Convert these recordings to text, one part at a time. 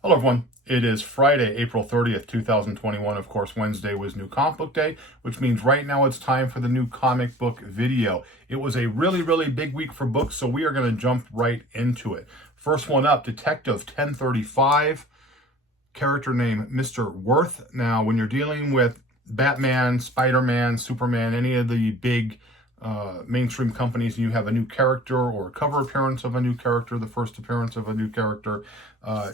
Hello, everyone. It is Friday, April 30th, 2021. Of course, Wednesday was New Comic Book Day, which means right now it's time for the new comic book video. It was a really, really big week for books, so we are going to jump right into it. First one up, Detective 1035, character name Mr. Worth. Now, when you're dealing with Batman, Spider-Man, Superman, any of the big mainstream companies, and you have a new character or a cover appearance of a new character, the first appearance of a new character,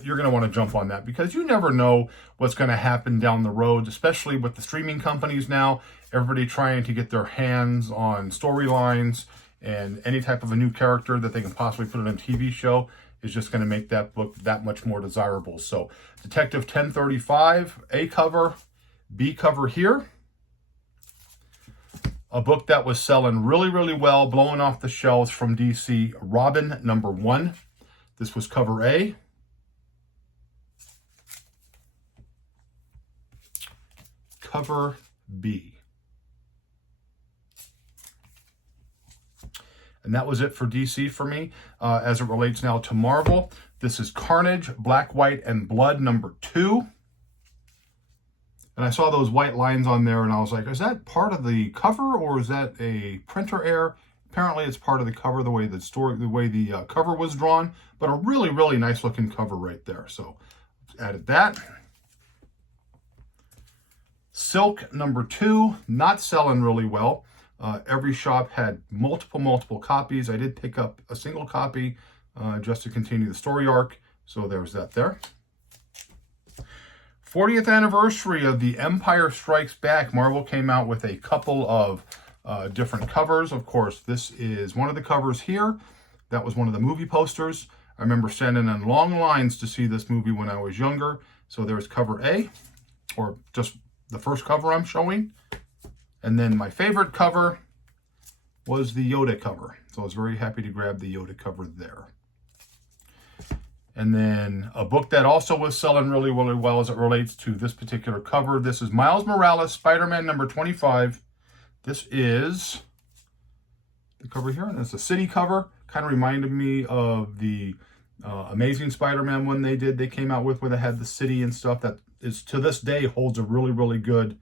you're going to want to jump on that because you never know what's going to happen down the road, especially with the streaming companies now. Everybody trying to get their hands on storylines, and any type of a new character that they can possibly put in a TV show is just going to make that book that much more desirable. So Detective 1035, A cover, B cover here. A book that was selling really, really well, blowing off the shelves from DC, Robin #1. This was cover A. Cover B. And that was it for DC for me. As it relates now to Marvel, this is Carnage, Black, White, and Blood #2. And I saw those white lines on there and I was like, is that part of the cover or is that a printer error? Apparently it's part of the cover, the way the cover was drawn, but a really, really nice looking cover right there. So added that. Silk #2, not selling really well. Every shop had multiple copies. I did pick up a single copy just to continue the story arc. So there's that there. 40th anniversary of The Empire Strikes Back. Marvel came out with a couple of different covers. Of course, this is one of the covers here. That was one of the movie posters. I remember standing in long lines to see this movie when I was younger. So there's cover A, or just the first cover I'm showing. And then my favorite cover was the Yoda cover. So I was very happy to grab the Yoda cover there. And then a book that also was selling really, really well as it relates to this particular cover. This is Miles Morales, Spider-Man #25. This is the cover here, and it's a city cover. Kind of reminded me of the Amazing Spider-Man one they did. They came out with where they had the city and stuff that is to this day holds a really, really good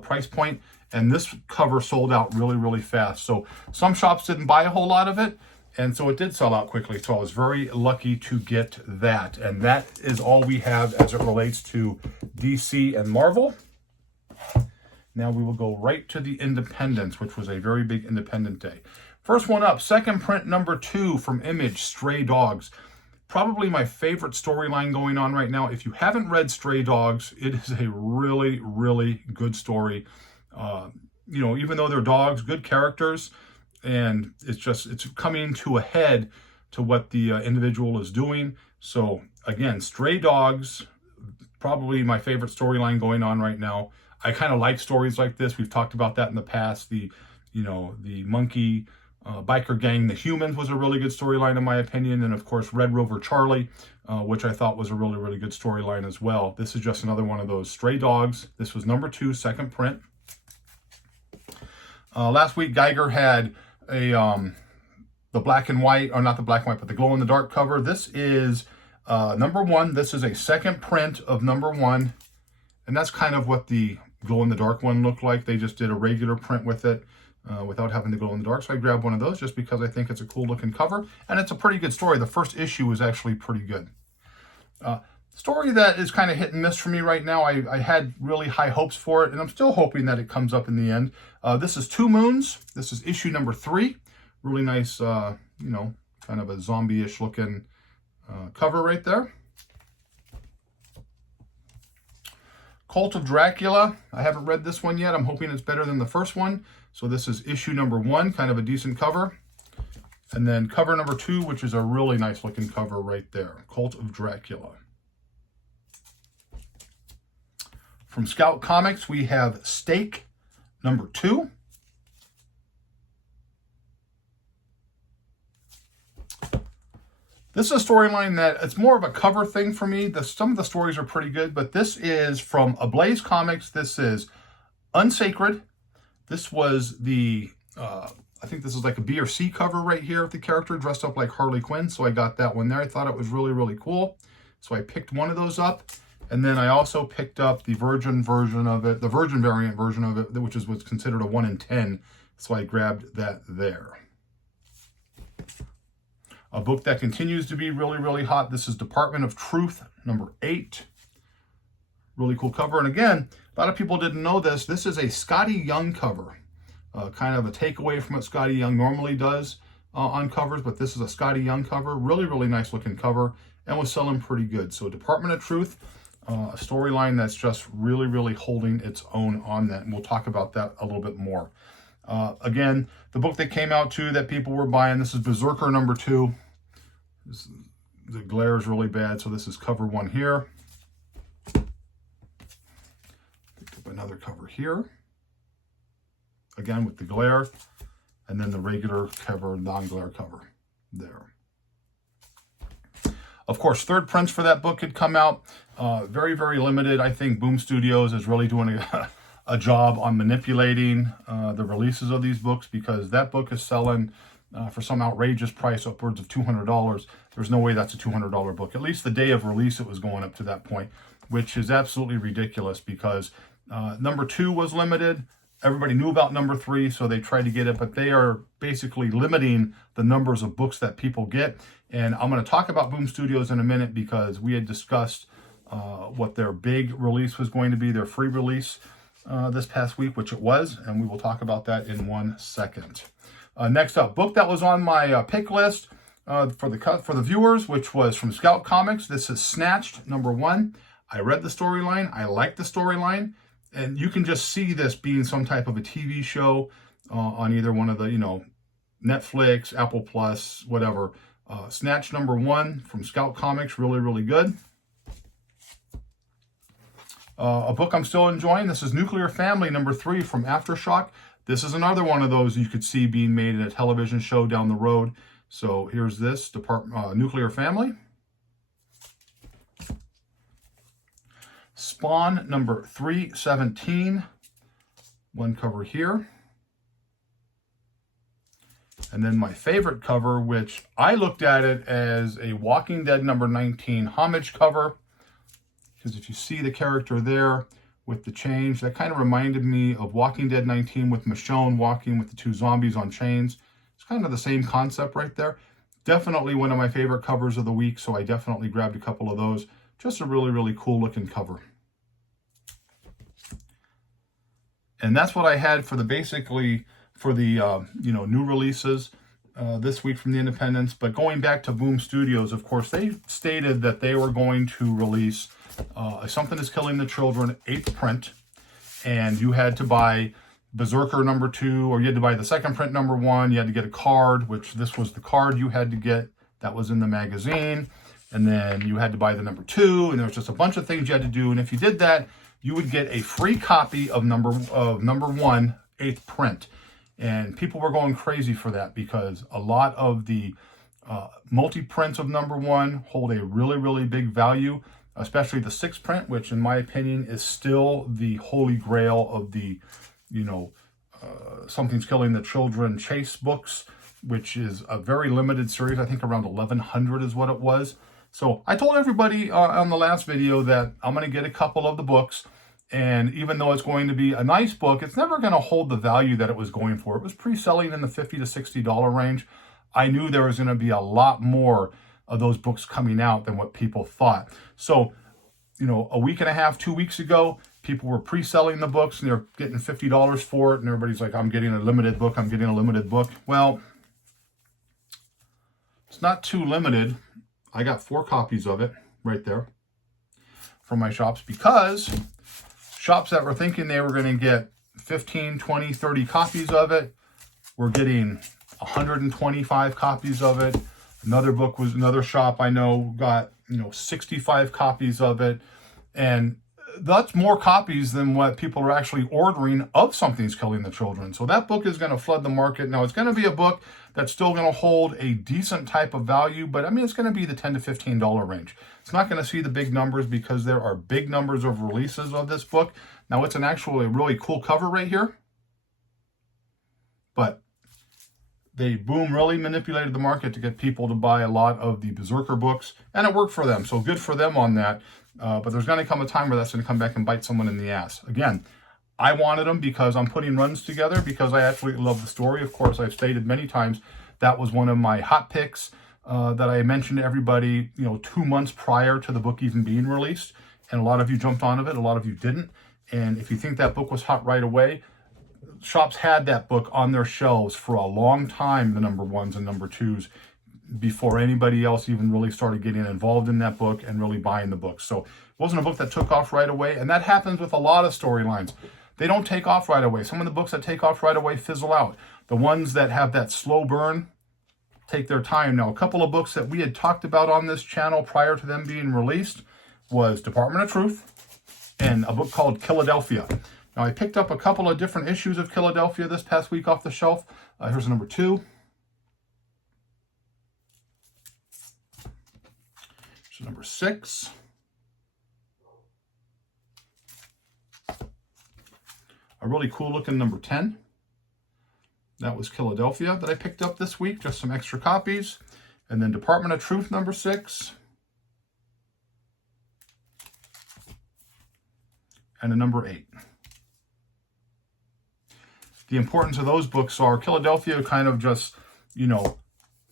price point. And this cover sold out really, really fast. So some shops didn't buy a whole lot of it. And so it did sell out quickly. So I was very lucky to get that. And that is all we have as it relates to DC and Marvel. Now we will go right to the independents, which was a very big independent day. First one up, second print #2 from Image, Stray Dogs. Probably my favorite storyline going on right now. If you haven't read Stray Dogs, it is a really, really good story. Even though they're dogs, good characters, and it's coming to a head to what the individual is doing. So again, Stray Dogs, probably my favorite storyline going on right now. I kind of like stories like this. We've talked about that in the past. The monkey biker gang, the Humans, was a really good storyline in my opinion. And of course, Red Rover Charlie, which I thought was a really, really good storyline as well. This is just another one of those Stray Dogs. This was #2, second print. Last week, Geiger had the black and white, or not the black and white, but the glow in the dark cover. This is #1. This is a second print of #1. And that's kind of what the glow in the dark one looked like. They just did a regular print with it without having the glow in the dark. So I grabbed one of those just because I think it's a cool looking cover. And it's a pretty good story. The first issue is actually pretty good. Story that is kind of hit and miss for me right now. I had really high hopes for it, and I'm still hoping that it comes up in the end. This is Two Moons. This is issue #3. Really nice, kind of a zombie-ish looking cover right there. Cult of Dracula. I haven't read this one yet. I'm hoping it's better than the first one. So this is issue #1, kind of a decent cover. And then cover #2, which is a really nice looking cover right there. Cult of Dracula. From Scout Comics, we have Stake #2. This is a storyline that it's more of a cover thing for me. Some of the stories are pretty good, but this is from Ablaze Comics. This is Unsacred. This was the, I think this is like a B or C cover right here of the character dressed up like Harley Quinn. So I got that one there. I thought it was really, really cool. So I picked one of those up. And then I also picked up the Virgin version of it, the Virgin variant version of it, which is what's considered a 1 in 10. So I grabbed that there. A book that continues to be really, really hot. This is Department of Truth, number 8. Really cool cover. And again, a lot of people didn't know this. This is a Skottie Young cover. Kind of a takeaway from what Skottie Young normally does on covers, but this is a Skottie Young cover. Really, really nice looking cover and was selling pretty good. So Department of Truth, a storyline that's just really, really holding its own on that. And we'll talk about that a little bit more. Again, the book that came out too that people were buying, this is Berserker number 2. The glare is really bad, so this is cover 1 here. Pick up another cover here. Again with the glare. And then the regular cover, non-glare cover there. Of course, third prints for that book had come out. Very, very limited. I think Boom Studios is really doing a job on manipulating the releases of these books, because that book is selling for some outrageous price, upwards of $200. There's no way that's a $200 book. At least the day of release, it was going up to that point, which is absolutely ridiculous, because number 2 was limited. Everybody knew about number 3, so they tried to get it, but they are basically limiting the numbers of books that people get. And I'm going to talk about Boom Studios in a minute, because we had discussed what their big release was going to be, their free release this past week, which it was, and we will talk about that in 1 second. Next up, book that was on my pick list for the viewers, which was from Scout Comics. This is Snatched, number 1. I read the storyline. I liked the storyline. And you can just see this being some type of a TV show on either one of the, Netflix, Apple Plus, whatever. Snatch number 1 from Scout Comics, really, really good. A book I'm still enjoying. This is Nuclear Family number 3 from Aftershock. This is another one of those you could see being made in a television show down the road. So here's this, Nuclear Family. Spawn number 317, one cover here. And then my favorite cover, which I looked at it as a Walking Dead number 19 homage cover, because if you see the character there with the change, that kind of reminded me of Walking Dead 19 with Michonne walking with the 2 zombies on chains. It's kind of the same concept right there. Definitely one of my favorite covers of the week, so I definitely grabbed a couple of those. Just a really, really cool looking cover. And that's what I had for the new releases this week from the independents. But going back to Boom Studios, of course, they stated that they were going to release Something is Killing the Children 8th print, and you had to buy Berserker number 2, or you had to buy the second print number 1. You had to get a card, which this was the card you had to get that was in the magazine. And then you had to buy the number 2, and there was just a bunch of things you had to do. And if you did that, you would get a free copy of number 1, 8th print. And people were going crazy for that, because a lot of the multi-prints of number 1 hold a really, really big value, especially the 6th print, which in my opinion is still the holy grail of the, Something's Killing the Children chase books, which is a very limited series. I think around 1,100 is what it was. So I told everybody on the last video that I'm going to get a couple of the books. And even though it's going to be a nice book, it's never going to hold the value that it was going for. It was pre-selling in the $50 to $60 range. I knew there was going to be a lot more of those books coming out than what people thought. So, a week and a half, 2 weeks ago, people were pre-selling the books and they're getting $50 for it. And everybody's like, I'm getting a limited book. I'm getting a limited book. Well, it's not too limited. I got 4 copies of it right there from my shops, because shops that were thinking they were going to get 15, 20, 30 copies of it were getting 125 copies of it. Another shop I know got, 65 copies of it. And that's more copies than what people are actually ordering of Something's Killing the Children. So that book is going to flood the market. Now, it's going to be a book that's still going to hold a decent type of value, but it's going to be the $10 to $15 range. It's not going to see the big numbers, because there are big numbers of releases of this book. Now, it's a really cool cover right here, but Boom really manipulated the market to get people to buy a lot of the Berserker books, and it worked for them. So good for them on that. But there's going to come a time where that's going to come back and bite someone in the ass. Again, I wanted them because I'm putting runs together, because I absolutely love the story. Of course, I've stated many times that was one of my hot picks that I mentioned to everybody, 2 months prior to the book even being released. And a lot of you jumped onto it, a lot of you didn't. And if you think that book was hot right away, shops had that book on their shelves for a long time, the number ones and number twos, before anybody else even really started getting involved in that book and really buying the book. So it wasn't a book that took off right away. And that happens with a lot of storylines. They don't take off right away. Some of the books that take off right away fizzle out. The ones that have that slow burn take their time. Now, a couple of books that we had talked about on this channel prior to them being released was Department of Truth and a book called Philadelphia. Now, I picked up a couple of different issues of Philadelphia this past week off the shelf. Here's number 2. Here's number 6. A really cool looking number 10. That was Philadelphia that I picked up this week, just some extra copies. And then Department of Truth number 6. And a number 8. The importance of those books are Philadelphia kind of just,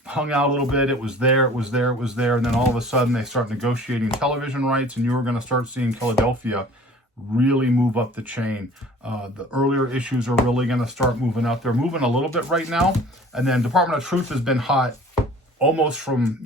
hung out a little bit. It was there, it was there, it was there. And then all of a sudden they start negotiating television rights, and you were going to start seeing Philadelphia really move up the chain. The earlier issues are really going to start moving up. They're moving a little bit right now. And then Department of Truth has been hot almost from,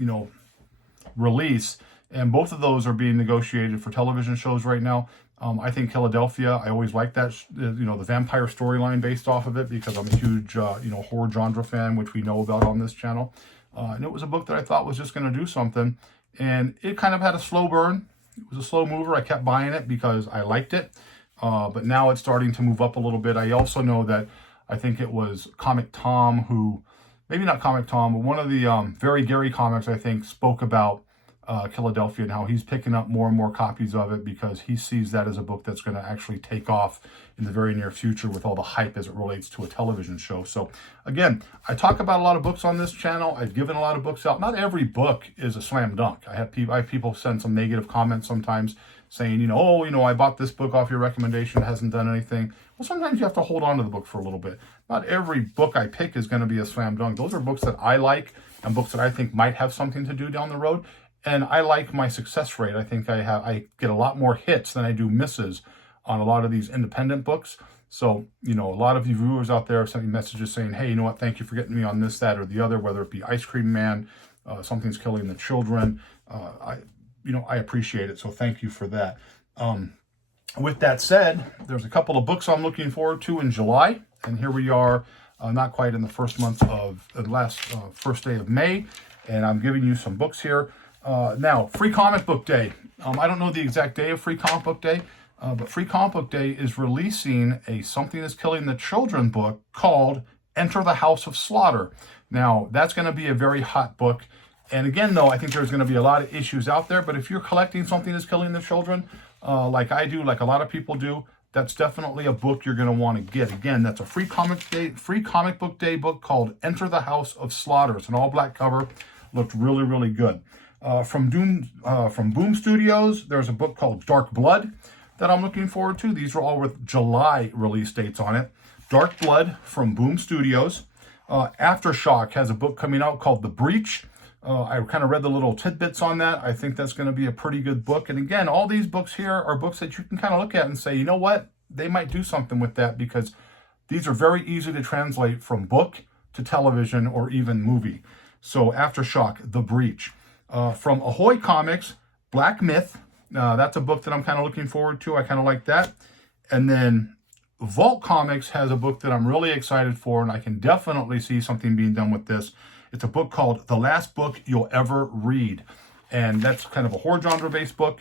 release. And both of those are being negotiated for television shows right now. I think Philadelphia, I always like that, the vampire storyline based off of it, because I'm a huge, horror genre fan, which we know about on this channel. And it was a book that I thought was just going to do something. And it kind of had a slow burn. It was a slow mover. I kept buying it because I liked it. But now it's starting to move up a little bit. I also know that I think it was Comic Tom who, maybe not Comic Tom, but one of the Very Gary comics, I think, spoke about Philadelphia and how he's picking up more and more copies of it because he sees that as a book that's going to actually take off in the very near future with all the hype as it relates to a television show. So again, I talk about a lot of books on this channel. I've given a lot of books out. Not every book is a slam dunk. I have people send some negative comments sometimes saying, I bought this book off your recommendation. It hasn't done anything. Well, sometimes you have to hold on to the book for a little bit. Not every book I pick is going to be a slam dunk. Those are books that I like and books that I think might have something to do down the road. And I like my success rate. I think I get a lot more hits than I do misses on a lot of these independent books. So, a lot of you viewers out there have sent me messages saying, hey, you know what, thank you for getting me on this, that, or the other, whether it be Ice Cream Man, Something's Killing the Children. I appreciate it. So thank you for that. With that said, there's a couple of books I'm looking forward to in July. And here we are, not quite in the first month of first day of May. And I'm giving you some books here. Now, Free Comic Book Day. I don't know the exact day of Free Comic Book Day, but Free Comic Book Day is releasing a Something is Killing the Children book called Enter the House of Slaughter. Now, that's going to be a very hot book. And again, though, I think there's going to be a lot of issues out there. But if you're collecting Something is Killing the Children, like I do, like a lot of people do, that's definitely a book you're going to want to get. Again, that's a Free Comic Book Day book called Enter the House of Slaughter. It's an all-black cover. Looked really, really good. From Boom Studios, there's a book called Dark Blood that I'm looking forward to. These are all with July release dates on it. Dark Blood from Boom Studios. Aftershock has a book coming out called The Breach. I kind of read the little tidbits on that. I think that's going to be a pretty good book. And again, all these books here are books that you can kind of look at and say, you know what? They might do something with that because these are very easy to translate from book to television or even movie. So Aftershock, The Breach. From Ahoy Comics, Black Myth. That's a book that I'm kind of looking forward to. I kind of like that. And then Vault Comics has a book that I'm really excited for, and I can definitely see something being done with this. It's a book called The Last Book You'll Ever Read. And that's kind of a horror genre-based book.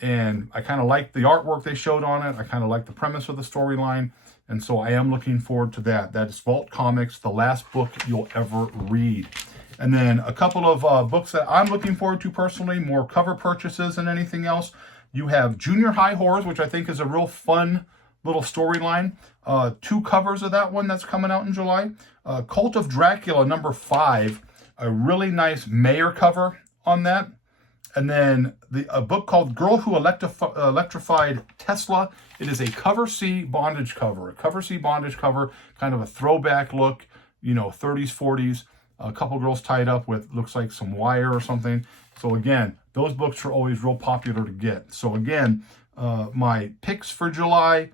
And I kind of like the artwork they showed on it. I kind of like the premise of the storyline. And so I am looking forward to that. That is Vault Comics, The Last Book You'll Ever Read. And then a couple of books that I'm looking forward to personally, more cover purchases than anything else. You have Junior High Horrors, which I think is a real fun little storyline. 2 covers of that one that's coming out in July. Cult of Dracula #5, a really nice Mayer cover on that. And then a book called Girl Who Electrified Tesla. It is a cover C bondage cover. A cover C bondage cover, kind of a throwback look, 30s, 40s. A couple girls tied up with, looks like some wire or something. So again, those books are always real popular to get. So again, my picks for July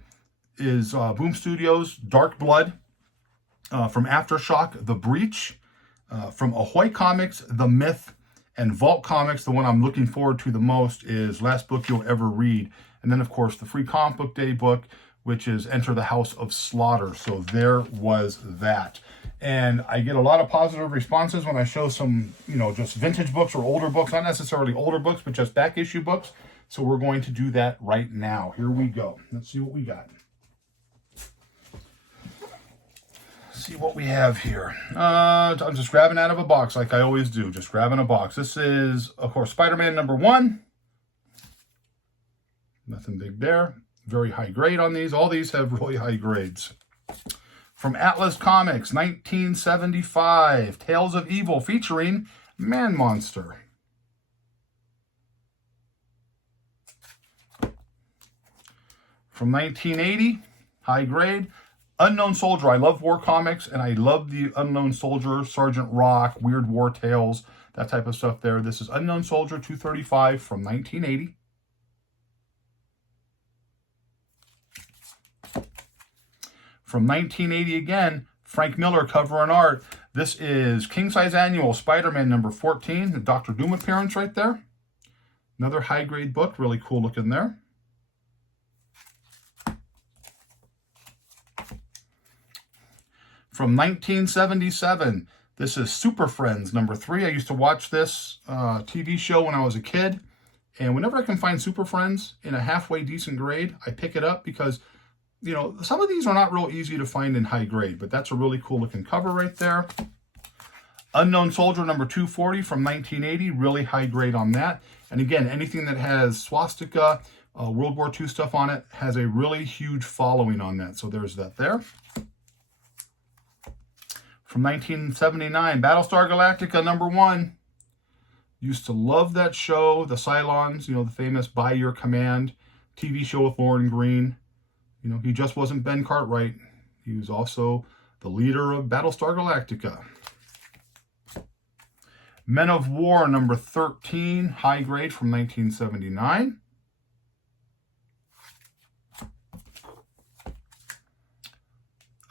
is Boom Studios, Dark Blood. From Aftershock, The Breach. From Ahoy Comics, The Myth. And Vault Comics, the one I'm looking forward to the most is Last Book You'll Ever Read. And then, of course, the free Comic Book Day book, which is Enter the House of Slaughter. So there was that. And I get a lot of positive responses when I show some, just vintage books or older books. Not necessarily older books, but just back issue books. So we're going to do that right now. Here we go. Let's see what we got. See what we have here. I'm just grabbing out of a box like I always do. Just grabbing a box. This is, of course, Spider-Man #1. Nothing big there. Very high grade on these. All these have really high grades. From Atlas Comics, 1975. Tales of Evil featuring Man Monster. From 1980, high grade. Unknown Soldier. I love war comics, and I love the Unknown Soldier, Sergeant Rock, Weird War Tales, that type of stuff there. This is Unknown Soldier 235 from 1980. From 1980 again, Frank Miller, cover and art. This is King Size Annual, Spider-Man #14, the Dr. Doom appearance right there. Another high-grade book, really cool looking there. From 1977, this is Super Friends #3. I used to watch this TV show when I was a kid. And whenever I can find Super Friends in a halfway decent grade, I pick it up because, some of these are not real easy to find in high grade. But that's a really cool looking cover right there. Unknown Soldier #240 from 1980. Really high grade on that. And again, anything that has swastika, World War II stuff on it has a really huge following on that. So there's that there. From 1979, Battlestar Galactica #1. Used to love that show, the Cylons, the famous By Your Command TV show with Lauren Green. He just wasn't Ben Cartwright. He was also the leader of Battlestar Galactica. Men of War #13, high grade from 1979.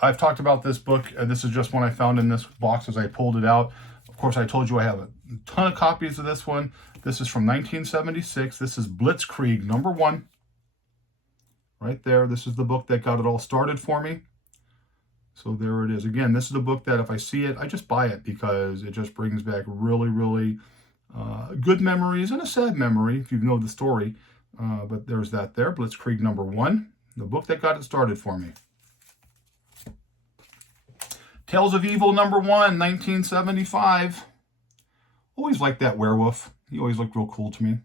I've talked about this book. This is just one I found in this box as I pulled it out. Of course, I told you I have a ton of copies of this one. This is from 1976. This is Blitzkrieg #1. Right there. This is the book that got it all started for me. So there it is. Again, this is a book that if I see it, I just buy it because it just brings back really, really good memories and a sad memory if you know the story. But there's that there. Blitzkrieg #1. The book that got it started for me. Tales of Evil #1, 1975. Always liked that werewolf. He always looked real cool to me.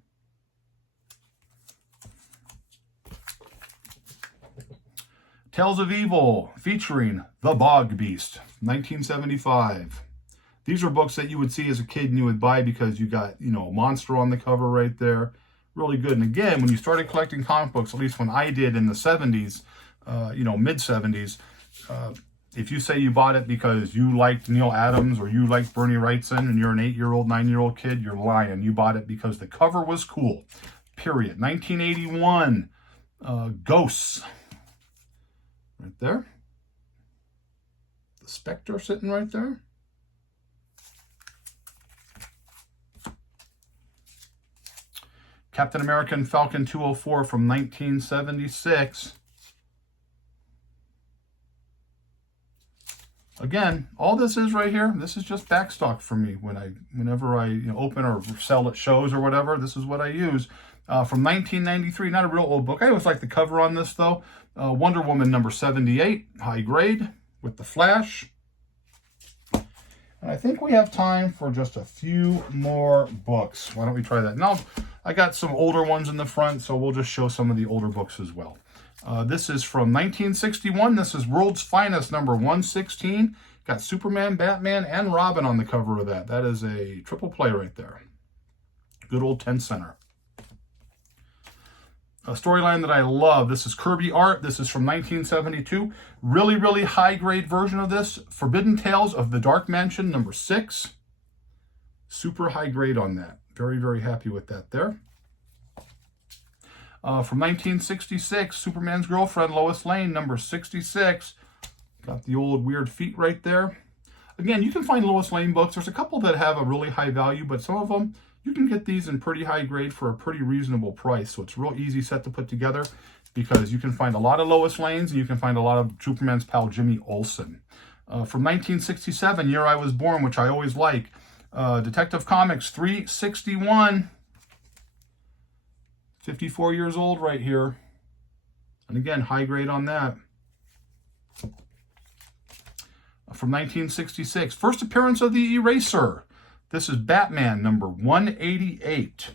Tales of Evil featuring The Bog Beast, 1975. These are books that you would see as a kid and you would buy because you got, a monster on the cover right there. Really good. And again, when you started collecting comic books, at least when I did in the 70s, mid-70s, if you say you bought it because you liked Neil Adams or you liked Bernie Wrightson and you're an 8-year-old, 9-year-old kid, you're lying. You bought it because the cover was cool. Period. 1981, Ghosts. Right there. The Spectre sitting right there. Captain America and Falcon 204 from 1976. Again, all this is right here, this is just backstock for me. Whenever I open or sell at shows or whatever, this is what I use. From 1993, not a real old book. I always like the cover on this though. Wonder Woman #78, high grade with the Flash. And I think we have time for just a few more books. Why don't we try that? Now, I got some older ones in the front, so we'll just show some of the older books as well. This is from 1961. This is World's Finest, number 116. Got Superman, Batman, and Robin on the cover of that. That is a triple play right there. Good old 10 center. A storyline that I love. This is Kirby art. This is from 1972. Really, really high grade version of this. Forbidden Tales of the Dark Mansion, number 6. Super high grade on that. Very, very happy with that there. From 1966, Superman's Girlfriend, Lois Lane, number 66. Got the old weird feet right there. Again, you can find Lois Lane books. There's a couple that have a really high value, but some of them, you can get these in pretty high grade for a pretty reasonable price. So it's a real easy set to put together because you can find a lot of Lois Lanes and you can find a lot of Superman's pal Jimmy Olsen. From 1967, year I was born, which I always like, Detective Comics 361. 54 years old right here. And again, high grade on that. From 1966, first appearance of the Eraser. This is Batman, number 188.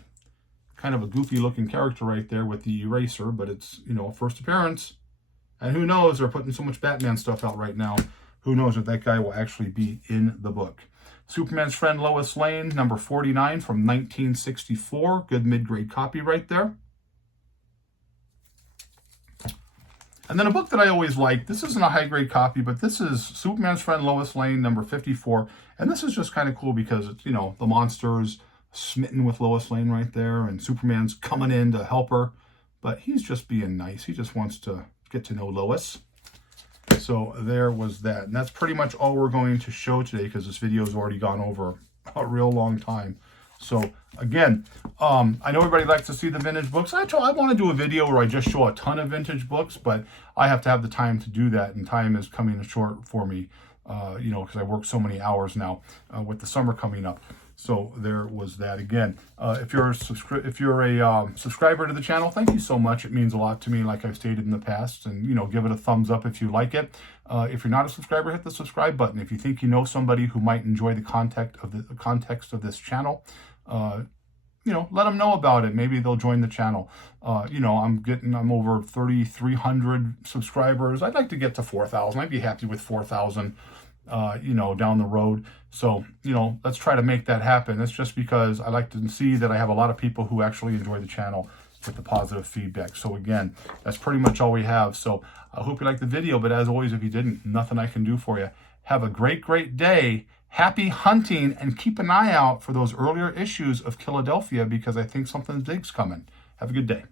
Kind of a goofy looking character right there with the Eraser, but it's, you know, first appearance. And who knows, they're putting so much Batman stuff out right now. Who knows if that guy will actually be in the book. Superman's Friend, Lois Lane, number 49 from 1964. Good mid-grade copy right there. And then a book that I always like, this isn't a high-grade copy, but this is Superman's Friend, Lois Lane, number 54. And this is just kind of cool because, it's, you know, the monster's smitten with Lois Lane right there, and Superman's coming in to help her. But he's just being nice. He just wants to get to know Lois. So there was that. And that's pretty much all we're going to show today because this video has already gone over a real long time. So again, I know everybody likes to see the vintage books. I want to do a video where I just show a ton of vintage books, but I have to have the time to do that, and time is coming short for me, you know, because I work so many hours now with the summer coming up. So there was that again. If you're a subscriber to the channel, thank you so much. It means a lot to me, like I've stated in the past. And, you know, give it a thumbs up if you like it. If you're not a subscriber, hit the subscribe button. If you think you know somebody who might enjoy the context of this channel, you know, let them know about it. Maybe they'll join the channel. You know, I'm over 3,300 subscribers. I'd like to get to 4,000. I'd be happy with 4,000. You know, down the road. So, you know, let's try to make that happen. It's just because I like to see that I have a lot of people who actually enjoy the channel with the positive feedback. So again, that's pretty much all we have. So I hope you liked the video, but as always, if you didn't, nothing I can do for you. Have a great, great day. Happy hunting, and keep an eye out for those earlier issues of Philadelphia because I think something big's coming. Have a good day.